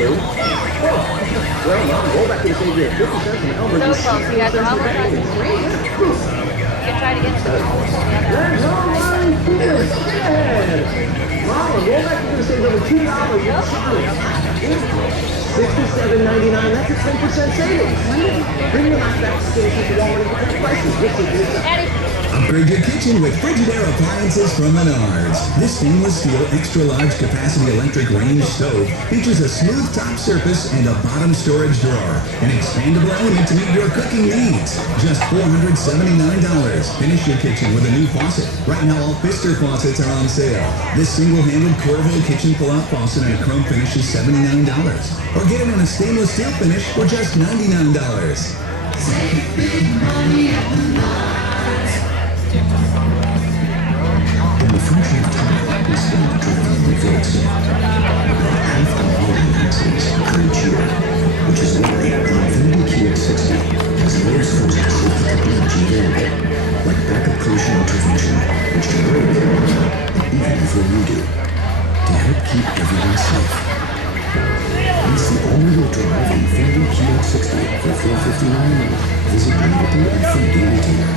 through. Well, now roll back to the stage here. 50 cents and Elmer. So close. You guys are almost on. You can try to get it. There's no line here. Mama, roll back to the stage over $2. $67.99. That's a 10% savings. Bring your life back to stage with Walmart at prices. Upgrade your kitchen with Frigidaire appliances from Menards. This stainless steel extra large capacity electric range stove features a smooth top surface and a bottom storage drawer. An expandable element to meet your cooking needs. Just $479. Finish your kitchen with a new faucet. Right now all Pfister faucets are on sale. This single-handled Corvo kitchen pull-out faucet in a chrome finish is $79. Or get it in a stainless steel finish for just $99. Save big money at Menards. In the function of time, we spend driving in fields. About half of all the accidents occur each year, which is why the Infiniti QX60 has the latest safety technology available, like backup collision intervention, which can break even before you do, to help keep everyone safe. It's the all-wheel drive Infiniti QX60 for $459 a month. Visit your local Infiniti retailer.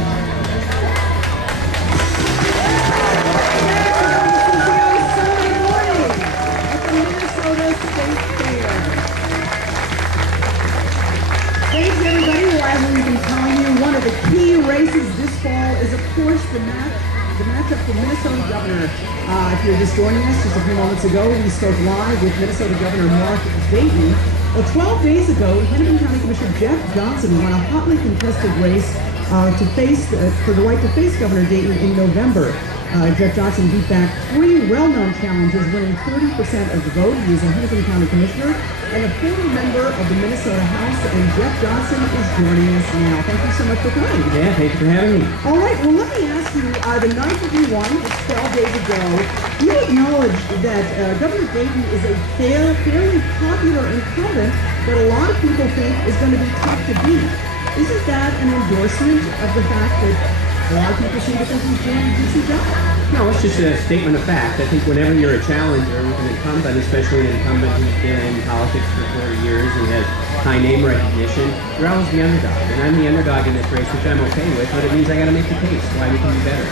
Thanks everybody. Well, as we've been telling you, one of the key races this fall is, of course, the matchup for Minnesota Governor. If you're just joining us, just a few moments ago, we spoke live with Minnesota Governor Mark Dayton. Well, 12 days ago, Hennepin County Commissioner Jeff Johnson won a hotly contested race for the right to face Governor Dayton in November. Jeff Johnson beat back 3 well-known challengers, winning 30% of the vote. He is a Hennepin County Commissioner and a former member of the Minnesota House, and Jeff Johnson is joining us now. Thank you so much for coming. Yeah, thank you for having me. All right, well, let me ask you, the night that you won, it's 12 days ago, you acknowledged that Governor Dayton is a fairly popular incumbent that a lot of people think is going to be tough to beat. Isn't that an endorsement of the fact that a lot of people seem to think he's doing a decent job? No, it's just a statement of fact. I think whenever you're a challenger, an incumbent, especially an incumbent who's been in politics for 40 years and has high name recognition, you're always the underdog. And I'm the underdog in this race, which I'm okay with, but it means I got to make the case why we can be better.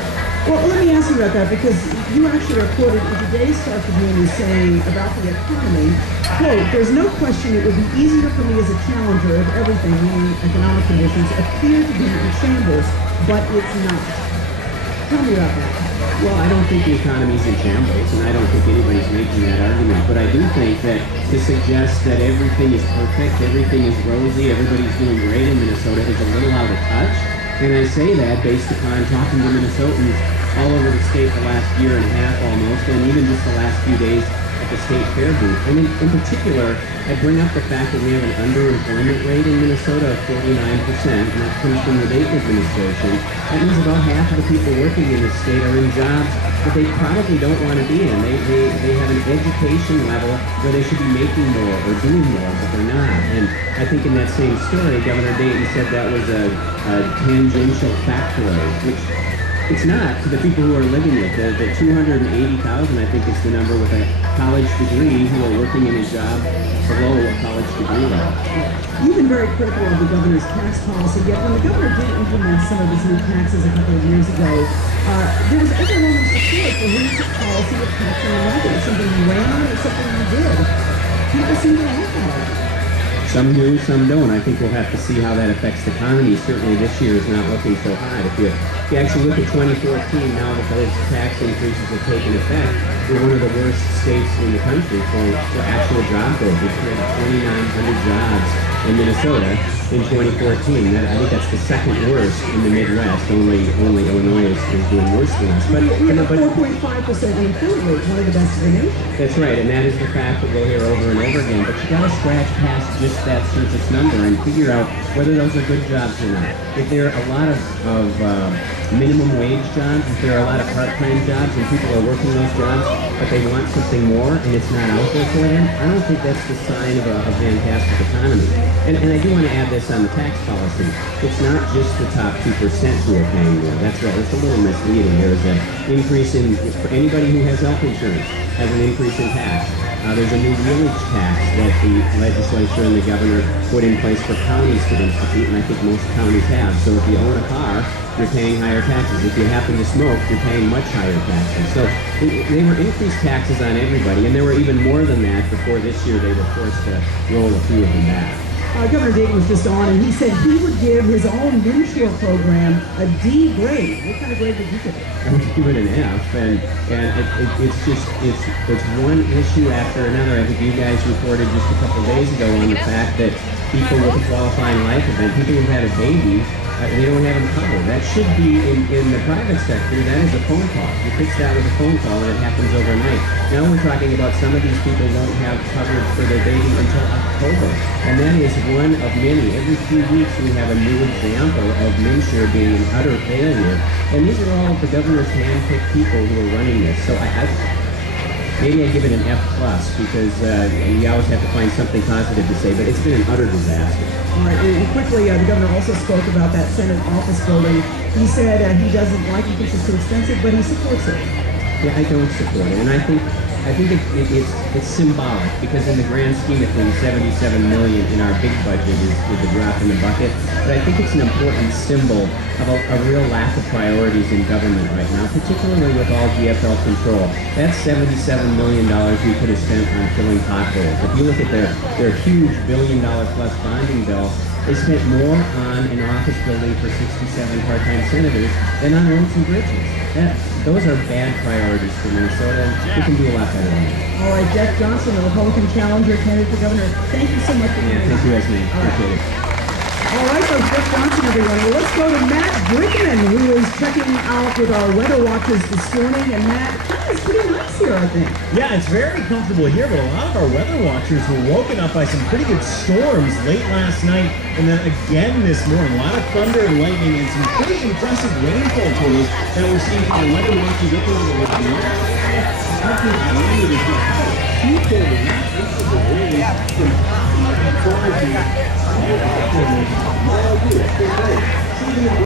Well, let me ask you about that, because you actually are quoted in today's Star Tribune as saying about the economy, quote, "There's no question it would be easier for me as a challenger if everything, meaning economic conditions, appear to be in shambles, but it's not." Tell me about that. Well, I don't think the economy's in shambles, and I don't think anybody's making that argument. But I do think that to suggest that everything is perfect, everything is rosy, everybody's doing great in Minnesota is a little out of touch. And I say that based upon talking to Minnesotans all over the state the last year and a half almost, and even just the last few days at the state fair booth. And in particular, I bring up the fact that we have an underemployment rate in Minnesota of 49%, and that comes from the Dayton administration. That means about half of the people working in this state are in jobs that they probably don't want to be in. They have an education level where they should be making more or doing more, but they're not. And I think in that same story, Governor Dayton said that was a tangential factoid, which it's not to the people who are living it. The 280,000, I think, is the number with a college degree who are working in a job below a college degree level. You've been very critical of the governor's tax policy, yet when the governor did implement some of his new taxes a couple of years ago, there was overwhelming support for his policy of taxing the market. It's something you ran on, it's something you did. People seem to like that. Some do, some don't. I think we'll have to see how that affects the economy. Certainly this year is not looking so hot. If you actually look at 2014, now that those tax increases have taken effect, we're one of the worst states in the country for actual job growth. We created 2,900 jobs in Minnesota in 2014. I think that's the second worst in the Midwest. Only Illinois is doing worse than us. But 4.5% unemployment rate, one of the best in the nation. That's right, and that is the fact that we'll hear over and over again. But you got to scratch past just that surface number and figure out whether those are good jobs or not. If there are a lot of minimum wage jobs, if there are a lot of part-time jobs and people are working those jobs, but they want something more and it's not out there for them, I don't think that's the sign of a fantastic economy. And I do want to add this on the tax policy. It's not just the top 2% who are paying more. That's right, it's a little misleading. There is an increase in, for anybody who has health insurance, has an increase in tax. There's a new millage tax that the legislature and the governor put in place for counties to institute, and I think most counties have. So if you own a car, you're paying higher taxes. If you happen to smoke, you're paying much higher taxes. So they were increased taxes on everybody, and there were even more than that before this year they were forced to roll a few of them back. Governor Dayton was just on, and he said he would give his own Winshore program a D grade. What kind of grade did you give it? I would give it an F, and it's one issue after another. I think you guys reported just a couple days ago on the fact that people with a qualifying life event, people who've had a baby, they don't have them covered. That should be in the private sector. That is a phone call. You fix that with a phone call, and it happens overnight. Now we're talking about some of these people won't have coverage for their baby until October, and that is one of many. Every few weeks we have a new example of MNsure being an utter failure, and these are all the governor's hand-picked people who are running this. So maybe I give it an F plus because you always have to find something positive to say, but it's been an utter disaster. All right, and quickly, the governor also spoke about that Senate office building. He said he doesn't like it, thinks it's too expensive, but he supports it. Yeah, I don't support it, and I think it's symbolic because in the grand scheme of things, $77 million in our big budget is a drop in the bucket. But I think it's an important symbol of a real lack of priorities in government right now, particularly with all GFL control. That's $77 million we could have spent on filling potholes. If you look at their huge $1 billion plus bonding bill, they spent more on an office building for 67 part-time senators than on roads and bridges. Those are bad priorities for Minnesota, and we can do a lot better than that. All right, Jeff Johnson, the Republican challenger candidate for governor. Thank you so much for being here. Thank you, Esme. Appreciate it. All right, so Jeff Johnson, everyone. Well, let's go to Matt Brickman, who is checking out with our weather watchers this morning. And Matt, it's pretty nice here, I think. Yeah, it's very comfortable here, but a lot of our weather watchers were woken up by some pretty good storms late last night and then again this morning. A lot of thunder and lightning and some pretty impressive rainfall totals that we're seeing from our weather watchers up over the